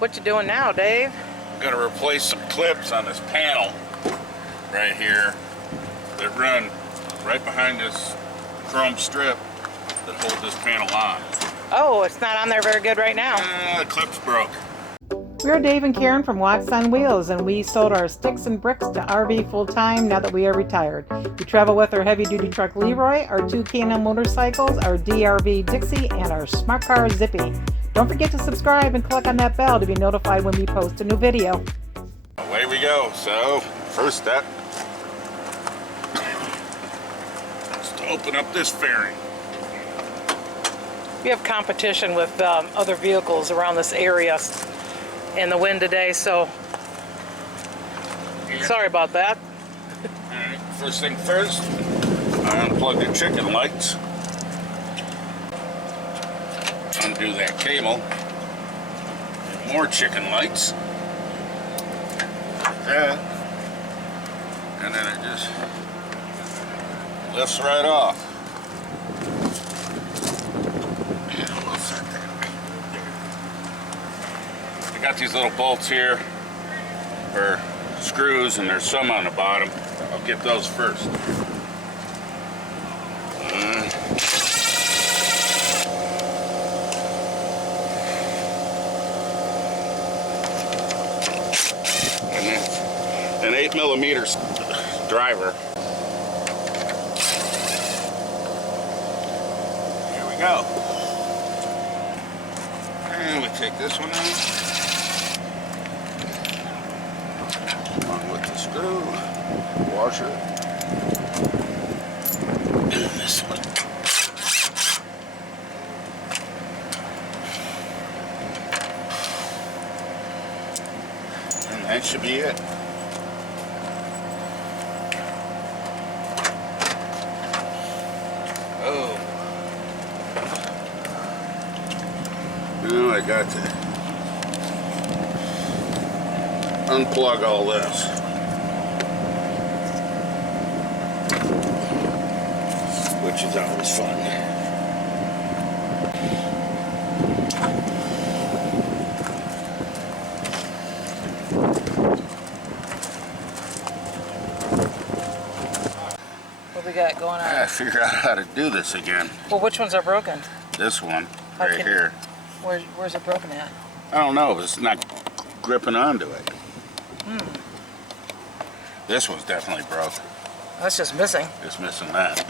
What you doing now, Dave? I'm gonna replace some clips on this panel right here that run right behind this chrome strip that hold this panel on. Oh, it's not on there very good right now. The clip's broke. We're Dave and Karen from Watts on Wheels, and we sold our sticks and bricks to RV full-time now that we are retired. We travel with our heavy-duty truck Leroy, our two K&M motorcycles, our DRV Dixie, and our smart car Zippy. Don't forget to subscribe and click on that bell to be notified when we post a new video. Away we go. So, first step is to open up this fairing. We have competition with other vehicles around this area in the wind today, so sorry about that. Alright, first thing first, I unplug the chicken lights. Undo that cable. More chicken lights. Like that. And then it just lifts right off. I got these little bolts here for screws, and there's some on the bottom. I'll get those first. And then an 8mm driver. Here we go. And we take this one out. With the screw, washer, and this one. And that should be it. Oh. Now I got to unplug all this. Which is always fun. What we got going on? I gotta figure out how to do this again. Well, which ones are broken? This one, right here. Where's it broken at? I don't know, it's not gripping onto it. This one's definitely broke. That's just missing. Just missing that.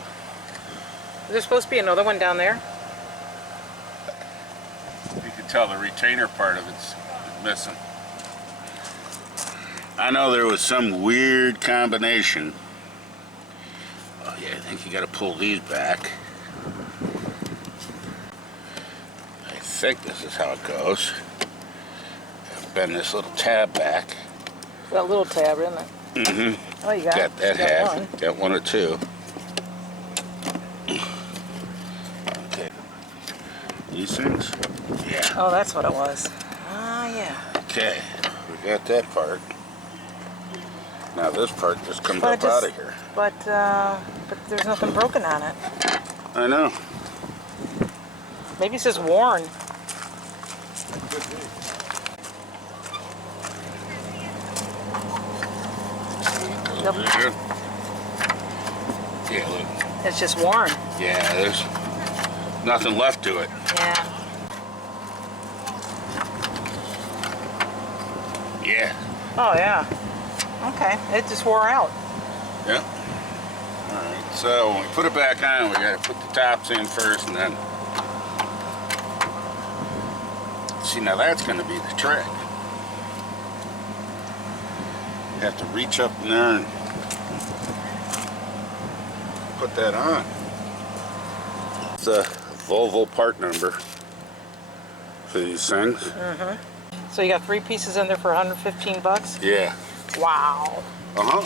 There's supposed to be another one down there. You can tell the retainer part of it's missing. I know there was some weird combination. Oh yeah, I think you gotta pull these back. I think this is how it goes. Bend this little tab back. That little tab, isn't it? Mm-hmm. Oh, you got that you half. One. Got one or two. Okay. These things? Yeah. Oh, that's what it was. Ah, yeah. Okay. We got that part. Now this part just comes up out of here. But there's nothing broken on it. I know. Maybe it's just worn. Yep. Yeah, look. It's just worn. Yeah, there's nothing left to it. Yeah. Yeah. Oh, yeah. Okay. It just wore out. Yep. Alright, so when we put it back on, we gotta put the tops in first and then... See, now that's gonna be the trick. You have to reach up in there and put that on. It's a Volvo part number for these things. Mm-hmm. So you got 3 pieces in there for 115 bucks? Yeah. Wow. Uh-huh.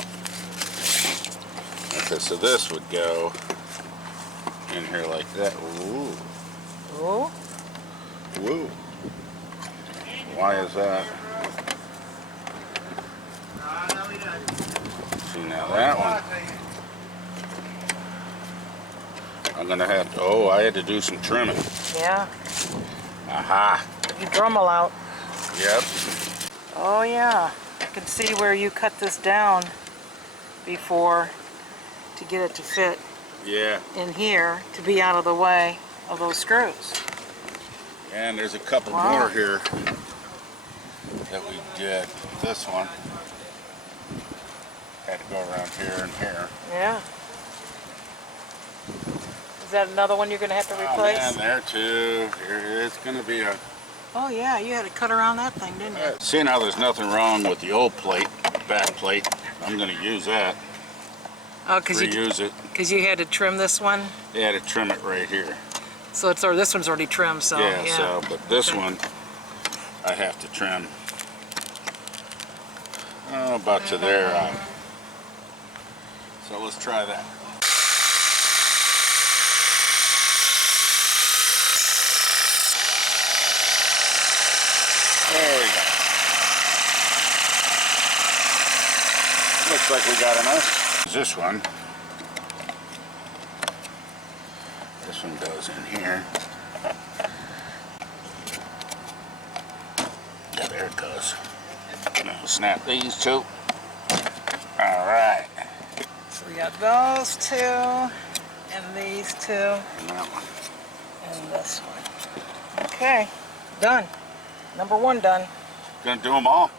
Okay, so this would go in here like that. Ooh. Ooh. Woo. Why is that? See, now that one, I'm gonna have to, oh, I had to do some trimming. Yeah. Aha. You Dremel out. Yep. Oh yeah, I can see where you cut this down before to get it to fit Yeah. in here to be out of the way of those screws. And there's a couple Wow. more here that we did. This one had to go around here and here. Yeah. Is that another one you're going to have to Oh replace? man, there too. Here, it's going to be a... Oh yeah, you had to cut around that thing, didn't you? Seeing how there's nothing wrong with the old plate, back plate, I'm going to use that. Oh, because you had to trim this one? They had to trim it right here. So it's or this one's already trimmed, so Yeah, so, but this one, I have to trim about to there. So let's try that. There we go. Looks like we got enough. This one. This one goes in here. Yeah, there it goes. Now snap these two. Alright. So we got those two, and these two, And that one. and this one. Okay, done. Number one done. Gonna do them all?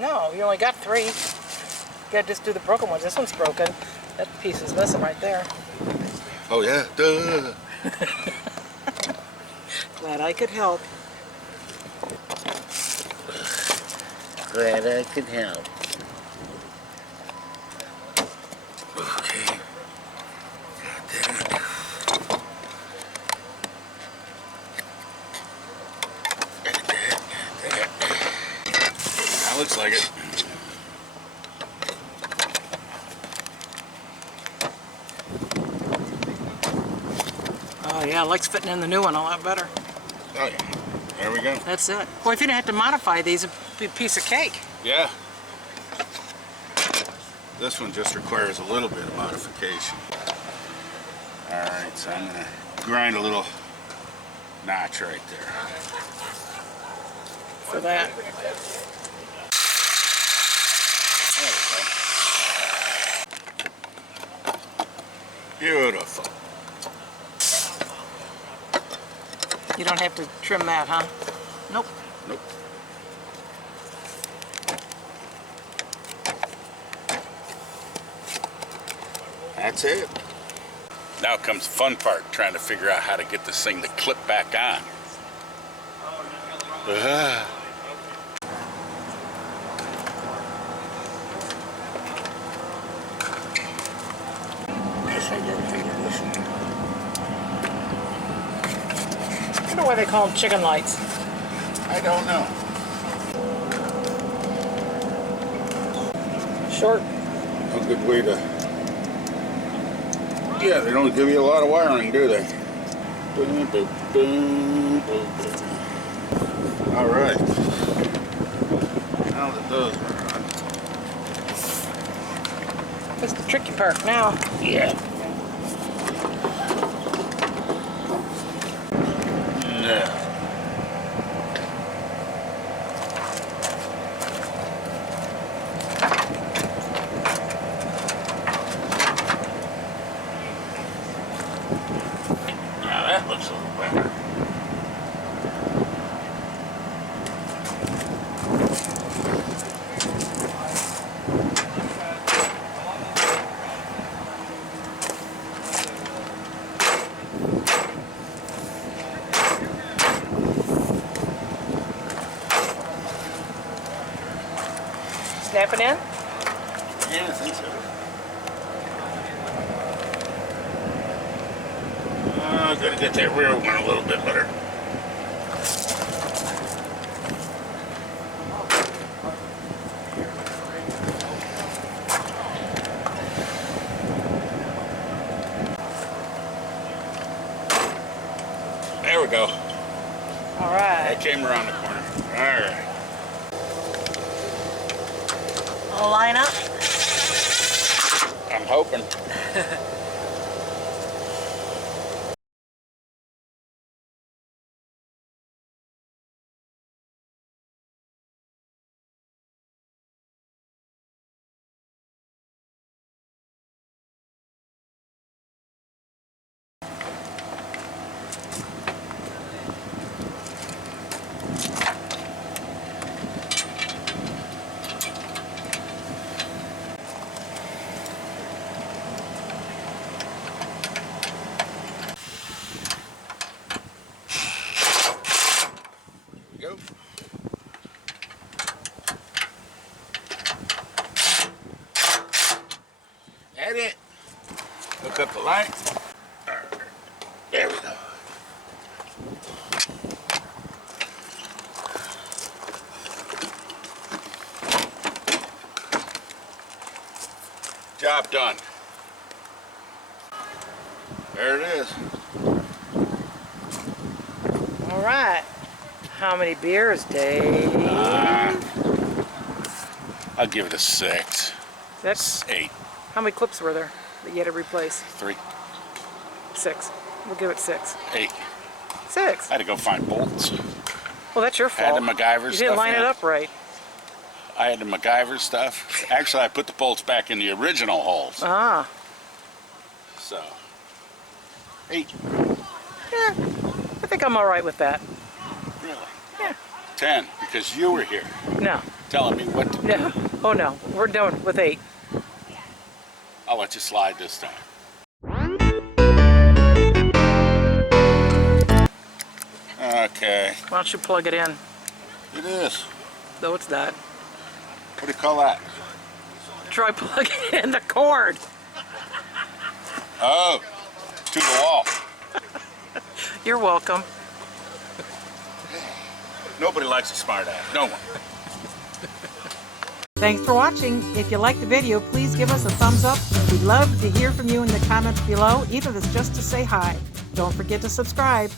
No, you only got three. You gotta just do the broken ones. This one's broken. That piece is missing right there. Oh yeah, duh. Glad I could help. Glad I could help. Okay. Got that. That looks like it. Oh yeah, it likes fitting in the new one a lot better. Oh yeah. There we go. That's it. Boy, if you didn't have to modify these, it'd be a piece of cake. Yeah. This one just requires a little bit of modification. Alright, so I'm going to grind a little notch right there. For that. There we go. Beautiful. You don't have to trim that, huh? Nope. Nope. That's it. Now comes the fun part, trying to figure out how to get this thing to clip back on. Guess I'll go handle this one. I wonder why they call them chicken lights. I don't know. Short. A good way to... Yeah, they don't give you a lot of wiring, do they? All right. Now that those are on. That's the tricky part now. Yeah. No. Now that looks a little better. Snap it in? Yeah, I think so. Gotta get that rear one a little bit better. There we go. All right. That came around the corner. All right. I'll line up. I'm hoping. the light. There we go. Job done. There it is. All right. How many beers, Dave? I'll give it a 6. That's 8. how many clips were there that you had to replace? 3. 6. We'll give it 6. 8. 6. I had to go find bolts. Well, that's your Had fault. the MacGyver You stuff didn't line in. it up right. I had the MacGyver stuff. Actually, I put the bolts back in the original holes. Ah. So, 8. Yeah. I think I'm all right with that. Really? Yeah. 10, because you were here No. telling me what to do. No. Oh no. We're done with 8. I'll let you slide this time. Okay. Why don't you plug it in? It is. No, it's not. What do you call that? Try plugging in the cord. Oh, to the wall. You're welcome. Nobody likes a smart ass. No one. Thanks for watching. If you liked the video, please give us a thumbs up. We'd love to hear from you in the comments below, even if it's just to say hi. Don't forget to subscribe.